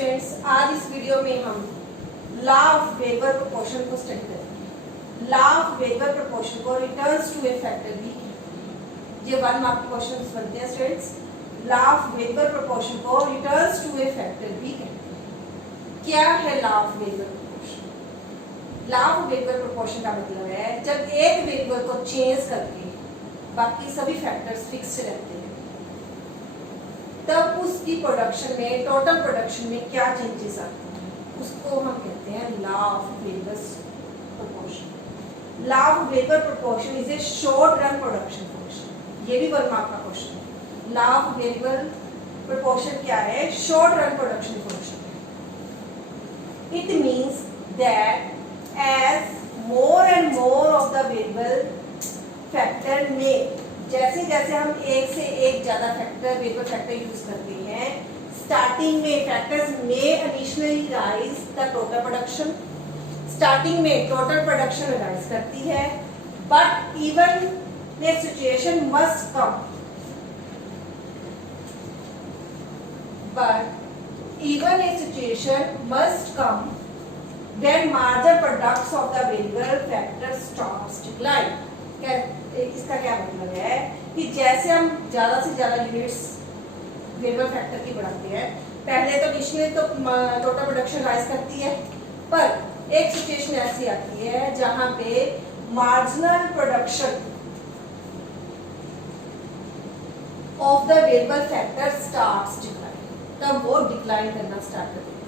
Students, आज इस video में हम लॉ ऑफ वेबर प्रोपोर्शन को स्टडी करेंगे। लॉ ऑफ वेबर प्रोपोर्शन को रिटर्न्स टू ए फैक्टर भी ये 1 मार्क के क्वेश्चंस बनते हैं students. Law of weber proportion को रिटर्न्स टू ए फैक्टर भी कहते हैं। क्या है law of weber proportion? Law of weber proportion का मतलब है जब एक वेरिएबल को चेंज करके बाकी सभी फैक्टर्स फिक्स रहते हैं तब उसकी प्रोडक्शन में, टोटल प्रोडक्शन में क्या चेंजेस आते हैं उसको हम कहते हैं law of weber proportion. Law of weber proportion is a short run production function. ये भी 1 मार्क का क्वेश्चन है। लॉ ऑफ वेबर प्रोपोर्शन क्या है? Short run production function. It means that as more and more of the variable factor में, जैसे जैसे हम एक से एक ज्यादा फैक्टर, वेरिएबल फैक्टर यूज करते हैं, स्टार्टिंग में फैक्टर्स में additionally rise the total production. Starting में टोटल प्रोडक्शन राइज करती है, but even the situation must come, but even a situation must come when marginal products of the variable factor stops decline। इसका क्या मतलब है कि जैसे हम ज्यादा से ज्यादा यूनिट्स वेरिएबल फैक्टर की बढ़ाते हैं, पहले तो इनिशियली तो टोटल प्रोडक्शन राइज करती है, पर एक सिचुएशन ऐसी आती है जहां पे marginal production of the variable factor starts decline, तब वो डिक्लाइन करना स्टार्ट करती है।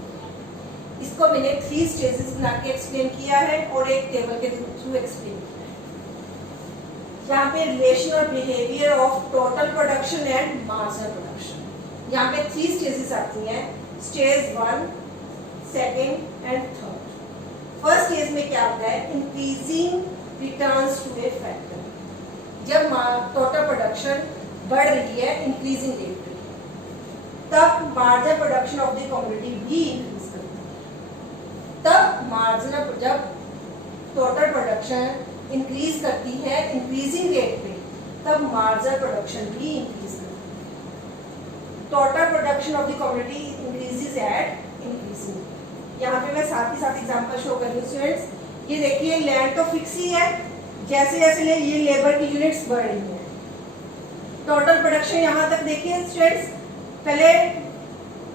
इसको मैंने 3 स्टेजेस बना के एक्सप्लेन किया है और एक टेबल के थ्रू एक्सप्लेन किया है। यहाँ पे रिलेशन और behaviour of total production and marginal production. यहाँ पे 3 स्टेजेस आती हैं, stage 1, second and third. First stage में क्या होता है? Increasing returns to a factor. जब टोटल प्रोडक्शन बढ़ रही है इंक्रीजिंग रेट पे, तब marginal production of the commodity भी इंक्रीज करती है। तब मार्जिनल, जब टोटल प्रोडक्शन इंक्रीज करती है इंक्रीजिंग रेट पे, तब मार्जिनल प्रोडक्शन भी इंक्रीज करती है। Total production of the commodity increases eight increasing. यहाँ पे मैं साथ ही साथ एग्जांपल शो कर रही हूँ स्टूडेंट्स। ये देखिए लैंड तो फिक्स ही है, जैसे जैसे ये लेबर की यूनिट्स बढ़ रही है, टोटल प्रोडक्शन यहाँ तक देखिए स्टूडेंट्स, पहले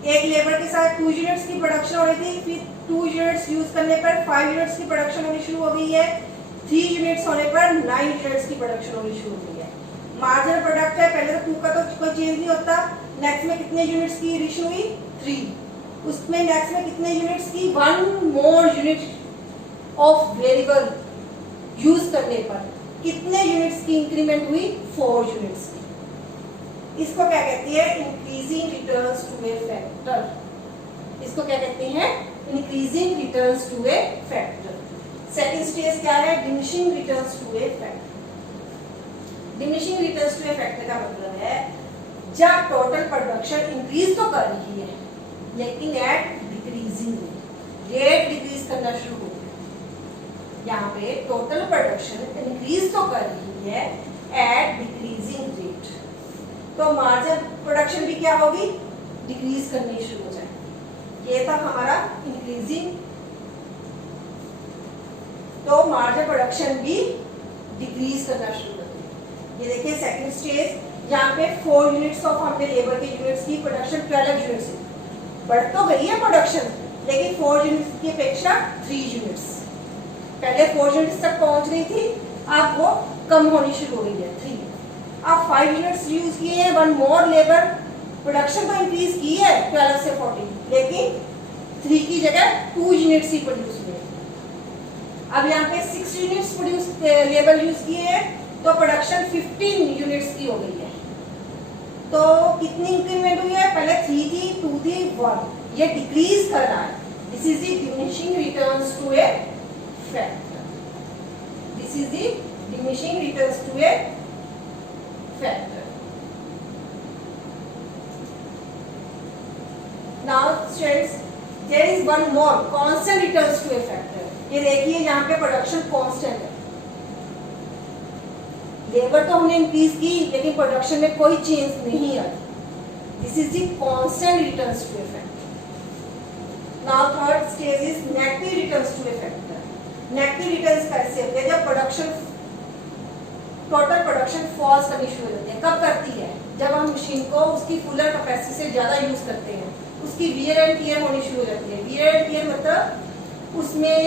एक लेबर के साथ 2 यूनिट्स की प्रोडक्शन हो रही थी, फिर 2 यूनिट्स यूज करने पर 5 यूनिट्स की प्रोडक्शन होनी शुरू हो गई है, 3 यूनिट्स होने पर 9 यूनिट्स की प्रोडक्शन होनी शुरू हो गई है। मार्जिनल प्रोडक्ट है, पहले तो 2 का तो कोई चेंज नहीं होता, नेक्स्ट में कितने यूनिट्स की एडिशन हुई? 3। उसमें नेक्स्ट में कितने यूनिट्स की? 1 मोर यूनिट ऑफ वेरिएबल यूज करने पर कितने यूनिट्स की इंक्रीमेंट हुई? 4 यूनिट्स की। इसको क्या कहती है? Increasing returns to a factor. इसको क्या कहते हैं? Increasing returns to a factor. Second stage क्या है? Diminishing returns to a factor. Diminishing returns to a factor का मतलब है जब टोटल प्रोडक्शन इंक्रीज तो कर रही है लेकिन एट डिक्रीजिंग रेट, डिक्रीज करना शुरू हो गया। यहाँ पे टोटल प्रोडक्शन इंक्रीज तो कर रही है एट डिक्रीजिंग रेट, तो मार्जिनल प्रोडक्शन भी क्या होगी? डिक्रीज करनी शुरू हो जाएगी। ये था हमारा इंक्रीजिंग, तो मार्जिनल प्रोडक्शन भी डिक्रीज करना शुरू कर देगी। ये देखिए सेकंड स्टेज, यहाँ पे 4 यूनिट्स ऑफ हमने लेबर के यूनिट्स की प्रोडक्शन 12 यूनिट्स बढ़ तो गई है प्रोडक्शन, लेकिन 4 यूनिट्स की अपेक्षा 3 यूनिट्स, पहले 4 यूनिट्स तक पहुंच गई थी, अब वो कम होनी शुरू हो गई है 3। अब 5 यूनिट्स यूज किए हैं, 1 मोर लेबर, प्रोडक्शन तो इंक्रीज की है 12 से 14, लेकिन 3 की जगह 2 यूनिट्स ही प्रोड्यूस हुए। अब यहाँ पे 6 यूनिट्स प्रोड्यूस लेबर यूज किए हैं, तो प्रोडक्शन 15 यूनिट्स की हो गई है। तो कितनी इंक्रीमेंट हुई है? पहले 3 थी, 2 थी, 1। ये डिक्रीज कर रहा है। This is the diminishing returns to a factor. This is the diminishing returns to a factor. Now students, there is one more constant returns to a factor. ये देखिए यहाँ पे प्रोडक्शन कांस्टेंट है, लेबर तो हमने इंक्रीज की लेकिन production में कोई चेंज नहीं आई। This is the constant returns to a factor. Now third stage is negative returns to a factor. Negative returns कैसे होते हैं? जब प्रोडक्शन टोटल प्रोडक्शन फॉल्स करनी शुरू हो जाती है। कब करती है? जब हम मशीन को उसकी फुलर कैपेसिटी से ज़्यादा यूज़ करते हैं, उसकी वियर एंड टियर होनी शुरू हो जाती है। वियर एंड टियर मतलब उसमें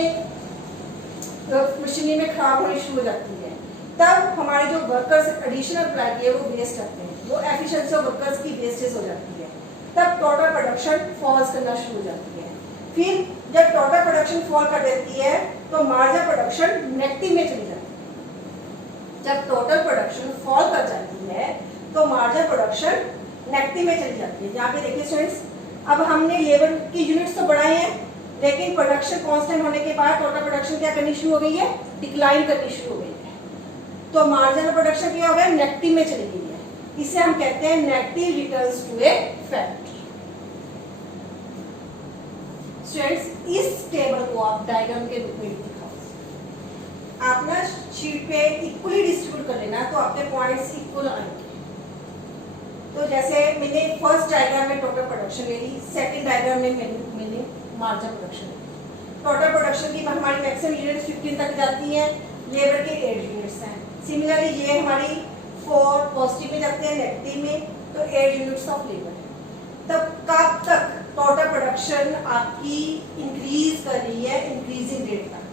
मशीनरी में खराब होनी शुरू हो जाती है। तब हमारे जो वर्कर्स एडिशनल अप्लाई किए वो वेस्ट करते हैं, वो एफिशिएंसी ऑफ वर्कर्स की वेस्टेज हो जाती है। तब टोटल प्रोडक्शन फॉल्स करना शुरू हो जाती है। फिर जब टोटल प्रोडक्शन फॉल कर देती है तो मार्जिनल प्रोडक्शन नेगेटिव में चली जाती है। जब टोटल प्रोडक्शन फॉल कर जाती है तो मार्जिनल प्रोडक्शन नेगेटिव में चली जाती है। यहाँ पे देखिए स्टूडेंट्स, अब हमने लेबर की यूनिट्स तो बढ़ाई हैं, लेकिन प्रोडक्शन कांस्टेंट होने के बाद टोटल प्रोडक्शन क्या करनी शुरू हो गई है? डिक्लाइन करनी शुरू हो गई है। तो मार्जिनल प्रोडक्शन क्या हो गया? नेगेटिव में चली गई है। इसे हम कहते हैं negative returns to a factor. Students, इस टेबल को आप डायग्राम के रूप में दिखाओ। आप ना शीट पे इक्वली डिस्ट्रीब्यूट कर लेना तो आपके पॉइंट्स इक्वल आएंगे। तो जैसे मैंने फर्स्ट डायग्राम में टोटल प्रोडक्शन ले ली, सेकंड डायग्राम में मैंने मार्जिनल प्रोडक्शन ले ली। टोटल प्रोडक्शन की हमारी मैक्सिमम यूनिट्स 15 तक जाती हैं, लेबर के 8 यूनिट्स हैं। सिमिलरली ये हमारी 4 पॉजिटिव में जाते हैं, नेगेटिव में, तो 8 यूनिट्स ऑफ लेबर है। तब कब तक टोटल प्रोडक्शन आपकी इंक्रीज कर रही है? इंक्रीजिंग रेट तक।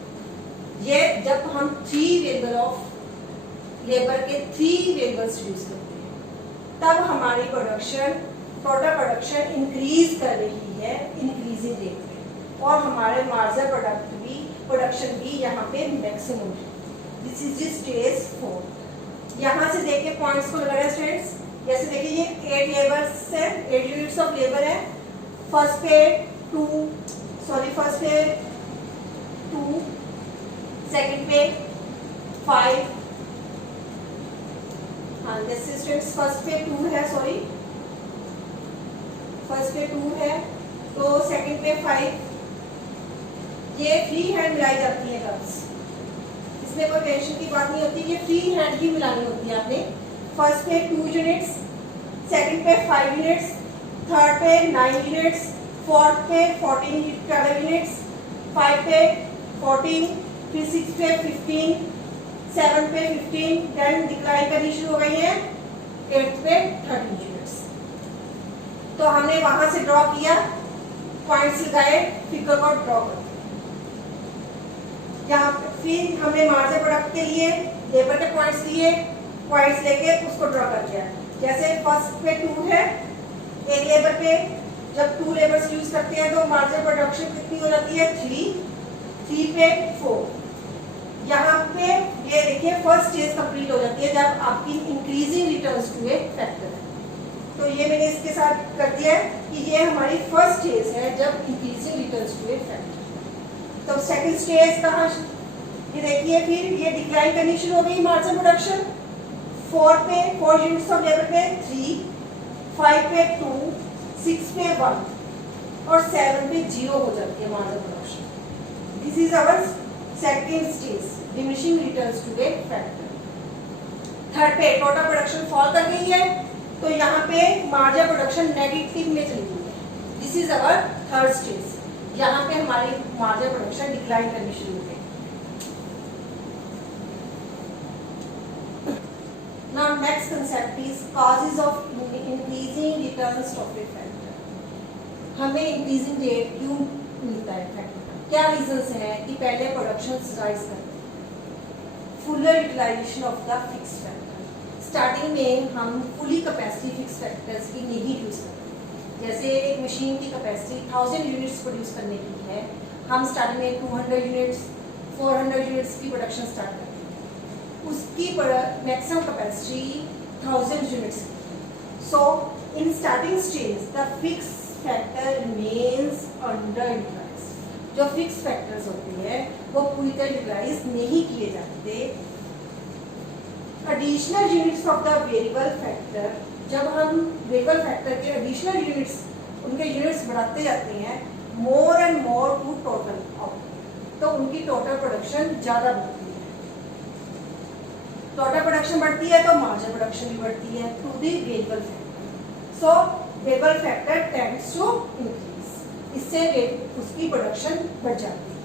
ये जब हम 3 वेरिएबल ऑफ लेबर के 3 वेरिएबल्स यूज करते हैं तब हमारी प्रोडक्शन टोटल प्रोडक्शन इंक्रीज कर रही है इंक्रीजिंग रेट पे, और हमारे मार्जिनल प्रोडक्शन भी यहाँ पे मैक्सिमम है। This is the stage 4। यहाँ से देखिए पॉइंट्स को लगा रहे हैं स्टूडेंट्स। जैसे देखिए ये 8 लेबर्स है, 8 यूनिट्स ऑफ लेबर है। फर्स्ट पे 2, सेकंड पे 5, हाँ जैसे स्टूडेंट्स फर्स्ट पे 2 है, फर्स्ट पे 2 है तो सेकंड पे 5। ये फ्री हैंड मिलाई जाती है कर्व्स, इसमें कोई टेंशन की बात नहीं होती, ये फ्री हैंड ही मिलानी होती है आपने। फर्स्ट पे 2 यूनिट्स, सेकंड पे 5 यूनिट्स, थर्ड पे 9 यूनिट्स, फोर्थ पे 12 यूनिट्स, 5 पे 14, फिर 6 पे 15, 7 पे 15, देन डिक्लाइन करनी शुरू हो गई है 8 पे 13 यूनिट्स। तो हमने वहां से ड्रॉ किया, पॉइंट्स लगाए, फिगर को ड्रॉ कर यहाँ फिर हमने मार्जिनल प्रोडक्ट के लिए लेबर के पॉइंट्स लिए, पॉइंट्स लेके उसको ड्रॉ कर दिया। जैसे फर्स्ट पे 2 है, एक लेबर पे जब 2 लेबर्स यूज करते हैं तो मार्जिनल प्रोडक्शन कितनी हो जाती है? 3 पे 4। यहाँ पे ये देखिए फर्स्ट स्टेज कंप्लीट हो जाती है जब आपकी increasing returns to a factor है। तो ये मैंने इसके साथ कर दिया है कि ये हमारी फर्स्ट स्टेज है जब increasing returns to a factor. तो सेकंड स्टेज कहाँ? ये देखिए फिर ये डिक्लाइन करनी शुरू हो गई marginal production. 4 units of labour पे 3, 5 पे 2, 6 पे 1 और 7 पे 0 हो जाती है marginal production. This is our second stage, diminishing returns to a factor. Third पे टोटल प्रोडक्शन फॉल कर गई है तो यहाँ पे मार्जिनल प्रोडक्शन नेगेटिव में चली गई है। This is our third stage, यहाँ पे हमारी मार्जिनल प्रोडक्शन डिक्लाइन करनी शुरू हो गई। Now next concept is causes of increasing returns of a factor. हमें इंक्रीजिंग रेट क्यों मिलता है फैक्टर का? क्या रीजंस हैं कि पहले प्रोडक्शन राइज करते हैं? Fuller utilisation of the fix factor. Starting में हम फुली कैपेसिटी फिक्स फैक्टर्स की नहीं यूज करते। जैसे एक मशीन की कैपेसिटी 1000 यूनिट्स प्रोड्यूस करने की है, हम स्टार्टिंग में 200 यूनिट्स 400 यूनिट्स की प्रोडक्शन स्टार्ट करते हैं। उसकी maximum capacity 1000 units. So in starting stage the fix factor remains under utilised. जो फिक्स फैक्टर्स होते हैं वो पूरी तरह यूटिलाइज नहीं किए जाते। Additional units of the variable factor, जब हम वेरिएबल फैक्टर के एडिशनल यूनिट्स उनके यूनिट्स बढ़ाते जाते हैं more and more to total output, तो उनकी टोटल प्रोडक्शन ज़्यादा बढ़ती है। टोटल प्रोडक्शन बढ़ती है तो मार्जिनल प्रोडक्शन भी बढ़ती है to the variable factor. So variable factor tends to increase. इससे उसकी प्रोडक्शन बढ़ जाती है।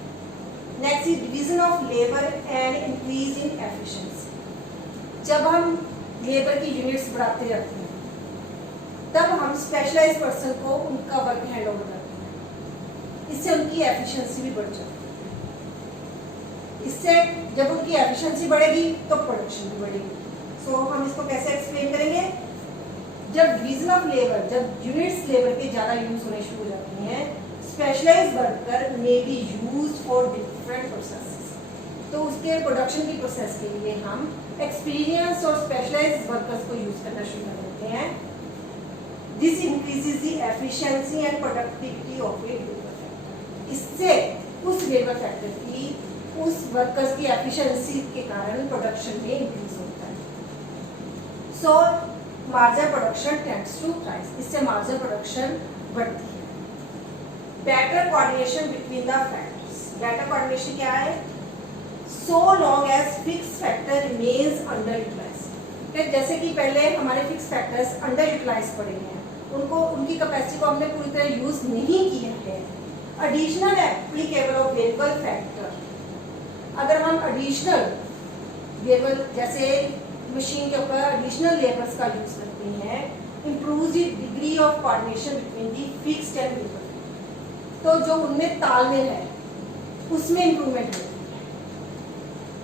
Next is division of labour and increase in efficiency. जब हम लेबर की यूनिट्स बढ़ाते जाते हैं तब हम स्पेशलाइज्ड पर्सन को उनका वर्क हैंड ओवर करते हैं, इससे उनकी एफिशिएंसी भी बढ़ जाती है। इससे जब उनकी एफिशिएंसी बढ़ेगी तो प्रोडक्शन भी बढ़ेगी। सो हम इसको कैसे एक्सप्लेन करेंगे? जब डिवीजन ऑफ लेबर, जब यूनिट्स लेबर के ज़्यादा यूज होने शुरू हो जाती हैं, specialised worker may be used for different processes, तो उसके प्रोडक्शन की प्रोसेस के लिए हम एक्सपीरियंस और स्पेशलाइज्ड वर्कर्स को यूज करना शुरू कर देते हैं। This increases the efficiency and productivity of a labour factor. इससे उस लेबर फैक्टर की, उस वर्कर्स की एफिशिएंसी के कारण प्रोडक्शन में इंक्रीज होता है। So marginal production tends to rise, इससे मार्जिनल प्रोडक्शन बढ़ती है। Better coordination between the factors. Better coordination क्या है? So long as fix factor remains under utilise. जैसे कि पहले हमारे फिक्स फैक्टर्स अंडर यूटिलाइज पड़े हैं, उनको, उनकी कैपेसिटी को हमने पूरी तरह यूज नहीं किया है। Additional applicable of variable factor, अगर हम एडिशनल वेरिएबल जैसे मशीन के ऊपर एडिशनल लेबर्स का यूज करते हैं, improve the degree of coordination between the fixed and variable. तो जो उनमें तालमेल है उसमें इंप्रूवमेंट होती है।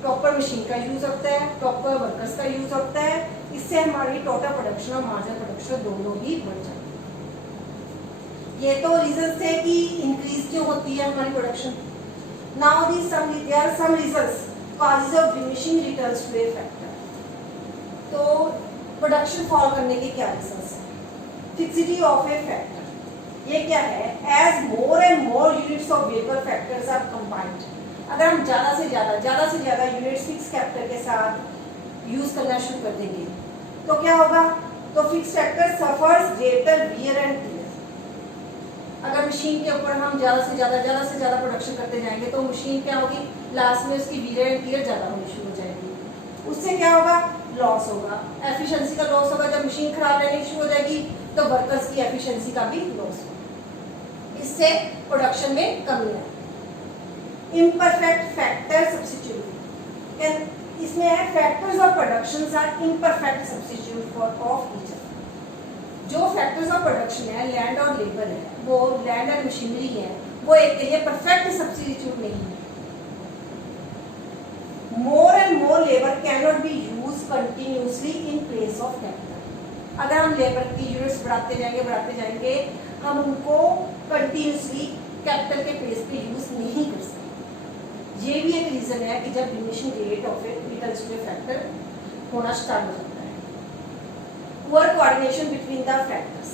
प्रॉपर मशीन का यूज होता है, प्रॉपर वर्कर्स का यूज होता है, इससे हमारी टोटल प्रोडक्शन और मार्जिनल प्रोडक्शन दोनों ही बढ़ जाती है। ये तो रीजंस थे कि इंक्रीज क्यों होती है हमारी production. Now there are some reasons causes of diminishing returns to a factor. तो प्रोडक्शन फॉल करने के क्या रीजंस हैं? फिक्सिटी ऑफ ए फैक्टर, ये क्या है? As more and more units of variable factors are combined. अगर हम ज़्यादा से ज़्यादा यूनिट्स फिक्स फैक्टर के साथ यूज करना शुरू कर देंगे तो क्या होगा? तो fix factor suffers greater wear and tear. अगर मशीन के ऊपर हम ज़्यादा से ज़्यादा प्रोडक्शन करते जाएंगे तो मशीन क्या होगी? लास्ट में उसकी वियर एंड टियर ज़्यादा होनी शुरू हो जाएगी। उससे क्या होगा? लॉस होगा, एफिशिएंसी का लॉस होगा। जब मशीन खराब रहनी शुरू हो जाएगी तो वर्कर्स की एफिशिएंसी का भी लॉस होगा, इससे प्रोडक्शन में कमी आएगी। इम्परफेक्ट फैक्टर सब्स्टिट्यूट, इसमें है factors of production are imperfect substitute for of each other. जो फैक्टर्स ऑफ प्रोडक्शन है, लैंड और लेबर है, वो लैंड एंड मशीनरी है, वो एक के लिए परफेक्ट सब्स्टिट्यूट नहीं है। मोर and more labour can not be use continuously in place of capital. अगर हम लेबर की यूनिट्स बढ़ाते जाएंगे, हम उनको कंटिन्यूसली कैपिटल के प्लेस पे यूज नहीं कर सकते। ये भी एक रीजन है कि जब diminishing rate of a returns to a factor होना स्टार्ट हो जाता है। Poor coordination between the factors,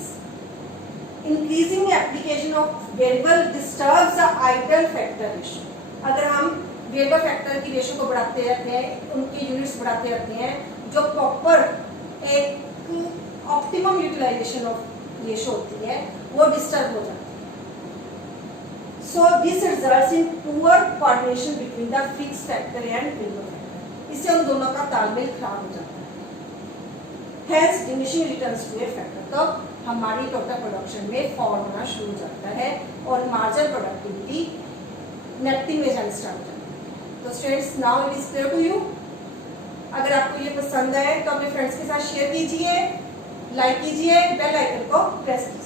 increasing application of variable disturbs the ideal factor ratio. अगर हम वेरिएबल फैक्टर की रेशियो को बढ़ाते रहते हैं, उनकी यूनिट्स बढ़ाते रहते हैं, जो प्रॉपर एक ऑप्टिमम यूटिलाइजेशन ऑफ रेशियो होती है वो डिस्टर्ब हो जाती है। So this results in poor coordination between the fixed factor and variable factor. इससे उन दोनों का तालमेल खराब हो जाता है। Hence diminishing returns to a factor, तो हमारी टोटल प्रोडक्शन में फॉल होना शुरू हो जाता है और मार्जिनल प्रोडक्टिविटी नेगेटिव में जाना स्टार्ट हो जाता है। तो students, now it is clear to you. अगर आपको ये पसंद आए तो अपने फ्रेंड्स के साथ शेयर कीजिए, लाइक कीजिए, बेल आइकन को प्रेस कीजिए।